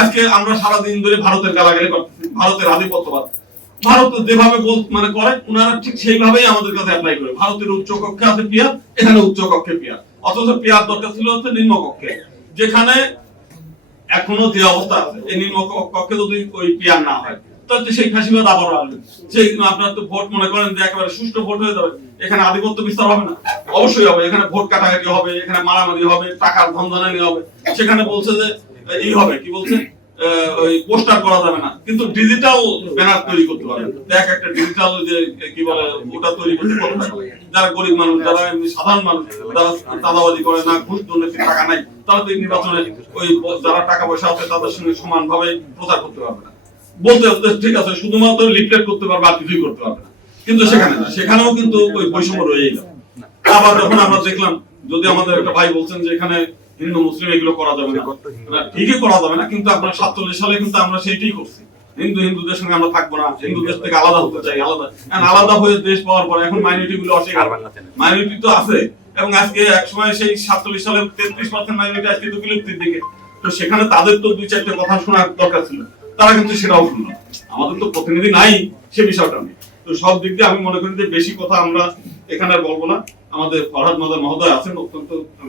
আজকে আমরা সারাদিন ধরে ভারতের করতেছি, ভারতের আধিপত্যবাদ। ভারত যেভাবে মানে করে ওনারা ঠিক সেইভাবেই আমাদের কাছে অ্যাপ্লাই করে। ভারতের উচ্চ কক্ষে আছে পিয়ার, এখানে উচ্চ কক্ষে পিয়ার। অথচ পিয়ার দরকার ছিল হচ্ছে নিম্ন কক্ষে যেখানে এখনও যে অবস্থা আছে, এই নিম্ন কক্ষে যদি ওই পিয়ার না হয়, তাহলে সেই ফাঁসিবাদ আবারও আসবে সেই আপনার তো ভোট মনে করেন যে একেবারে সুষ্ঠু ভোট হয়ে যাবে। এখানে আধিপত্য বিস্তার হবে না। অবশ্যই হবে। এখানে ভোট কাটাকাটি হবে, এখানে মারামারি হবে, টাকার ধনধানানি হবে। সেখানে বলছে যে এই হবে, কি বলছে? ওই পোস্টার করা যাবে না। কিন্তু ডিজিটাল ব্যানার তৈরি করতে দেখ একটা ডিজিটাল যে, কি বলে, ওটা তৈরি করতে পারবে যারা গরিব মানুষ, যারা এমনি সাধারণ মানুষ, যারা করে না, ঘুষ দুর্নীতি টাকা নাই, তারা তো নির্বাচনে ওই যারা টাকা পয়সা আছে, তাদের সঙ্গে সমানভাবে প্রচার করতে পারবে না। বলতে ঠিক আছে, শুধুমাত্র করতে পারবে আর কিছুই করতে পারবে না। কিন্তু সেখানে না, সেখানেও কিন্তু ওই বৈষম্য রয়েই যাবে আবার যখন আমরা দেখলাম, যদি আমাদের একটা ভাই বলছেন যে এখানে হিন্দু মুসলিম এগুলো করা যাবে না। ঠিকই করা যাবে না কিন্তু আপনার সাতচল্লিশ সালে কিন্তু আমরা সেইটাই করছি। হিন্দু হিন্দুদের সঙ্গে আমরা থাকব না হিন্দু দেশ থেকে আলাদা হতে চাই আলাদা। আলাদা হয়ে দেশ পাওয়ার পর এখন মাইনরিটি গুলো অস্বীকার মাইনরিটি তো আছে এবং আজকে এক সময় সেই সাতচল্লিশ সালে তেত্রিশ পার্সেন্ট মাইনরিটি আজকে তো বিলুপ্তির দিকে। তো সেখানে তাদের তো দুই চারটে কথা শোনার দরকার ছিল তারা কিন্তু সেটাও শুনলো। আমাদের তো প্রতিনিধি নাই সে বিষয়টা নেই তো সব দিক দিয়ে আমি মনে করি যে বেশি কথা আমরা এখানে আর বলব না। আমাদের ফরহাদ মাদার মহোদয় আছেন অত্যন্ত